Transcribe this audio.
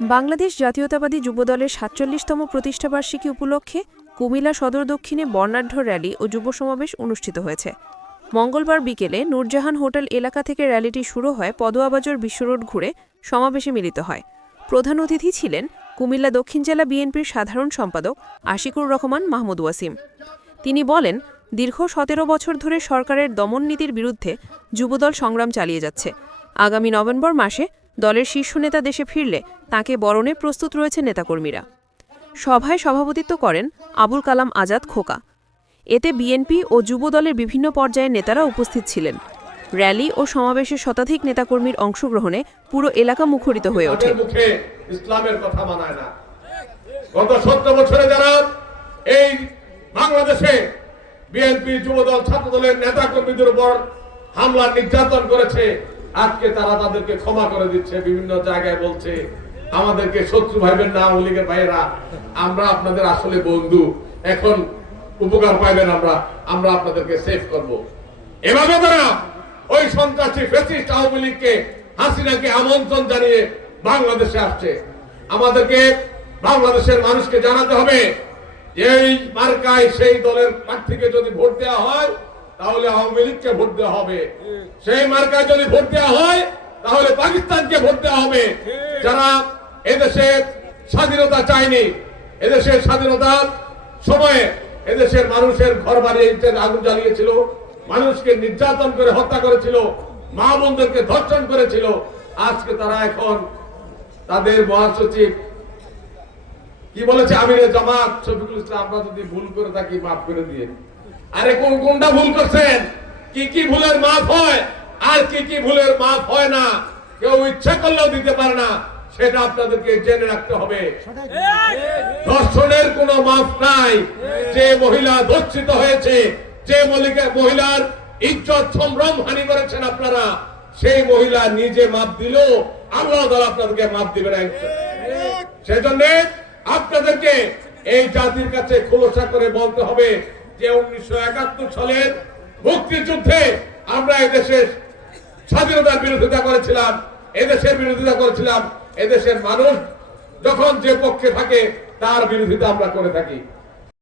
বাংলাদেশ জাতীয়তাবাদী যুবদলের সাতচল্লিশতম প্রতিষ্ঠাবার্ষিকী উপলক্ষে কুমিল্লা সদর দক্ষিণে বর্ণাঢ্য র্যালি ও যুব সমাবেশ অনুষ্ঠিত হয়েছে। মঙ্গলবার বিকেলে নূরজাহান হোটেল এলাকা থেকে র্যালিটি শুরু হয় পদোয়াবাজর বিশ্ব রোড ঘুরে সমাবেশে মিলিত হয়। প্রধান অতিথি ছিলেন কুমিল্লা দক্ষিণ জেলা বিএনপির সাধারণ সম্পাদক আশিকুর রহমান মাহমুদ ওয়াসিম। তিনি বলেন, দীর্ঘ সতেরো বছর ধরে সরকারের দমন নীতির বিরুদ্ধে যুবদল সংগ্রাম চালিয়ে যাচ্ছে। আগামী নভেম্বর মাসে দলের শীর্ষ নেতা দেশে ফিরলে তাকে বরণে প্রস্তুত রয়েছে নেতাকর্মীরা। সভায় সভাপতিত্ব করেন আবুল কালাম আজাদ খোকা। এতে বিএনপি ও যুবদলের বিভিন্ন পর্যায়ের নেতারা উপস্থিত ছিলেন। র্যালি ও সমাবেশে শতাধিক নেতাকর্মীর অংশগ্রহণে পুরো এলাকা মুখরিত হয়ে ওঠে। ইসলামের কথা মানায় না। গত বছরে যারা এই বাংলাদেশে বিএনপি, যুবদল, ছাত্রদলের নেতা কর্মীদের উপর হামলা নির্যাতন করেছে আজকে তারা তাদেরকে ক্ষমা করে দিচ্ছে, বিভিন্ন জায়গায় বলছে, আমাদেরকে শত্রু ভাইবেন না, আওয়ামী ভাইয়েরা। আমরা আপনাদের আসলে বন্ধু। এখন উপকার পাইবেন আমরা। আমরা আপনাদেরকে সেভ করব। এভাবে তারা ওই সন্ত্রাসী ফেসিস্ট আওয়ামী লীগকে, হাসিনাকে আমন্ত্রণ জানিয়ে বাংলাদেশে আসছে। আমাদেরকে বাংলাদেশের মানুষকে জানাতে হবে, এই মার্কায় সেই দলের প্রার্থীকে যদি ভোট দেওয়া হয় তাহলে আওয়ামী লীগকে ভোট দেওয়া হবে। সেই মার্কায় যদি ভোট দেওয়া হয়, তাহলে পাকিস্তানকে ভোট দেওয়া হবে। যারা এদেশে স্বাধীনতা চায়নি, এদেশের স্বাধীনতার সময়ে এদেশের মানুষের ঘর বাড়ি আগুন জ্বালিয়েছিল, মানুষকে নির্যাতন করে হত্যা করেছিল, মা বোনদেরকে ধর্ষণ করেছিল। আজকে তারা এখন তাদের মহাসচিব, কি বলেছে আমিরে জামাত শফিকুল ইসলাম? আমরা যদি ভুল করে থাকি, মাফ করে দিয়ে আরে কোন কোনটা ভুল করছেন? কি কি ভুলের মাফ হয়? আর কি কি ভুলের মাফ হয় না? কেউ ইচ্ছা করলেও দিতে পারে না। সেটা আপনাদেরকে জেনে রাখতে হবে। ধর্ষণের কোনো মাফ নাই। যে মহিলা ধর্ষিত হয়েছে, যে মহিলা- মহিলার ইজ্জত সম্ভ্রম হানি করেছেন আপনারা, সেই মহিলা নিজে মাপ দিল আল্লাহ তাআলা আপনাদেরকে মাপ দিবে না। সেজন্য আপনাদেরকে এই জাতির কাছে খোলসা করে বলতে হবে যে উনিশশো একাত্তর সালের মুক্তিযুদ্ধে আমরা এদেশের স্বাধীনতার বিরোধিতা করেছিলাম, এদেশের বিরোধিতা করেছিলাম, এদেশের মানুষ যখন যে পক্ষে থাকে তার বিরোধিতা আমরা করে থাকি।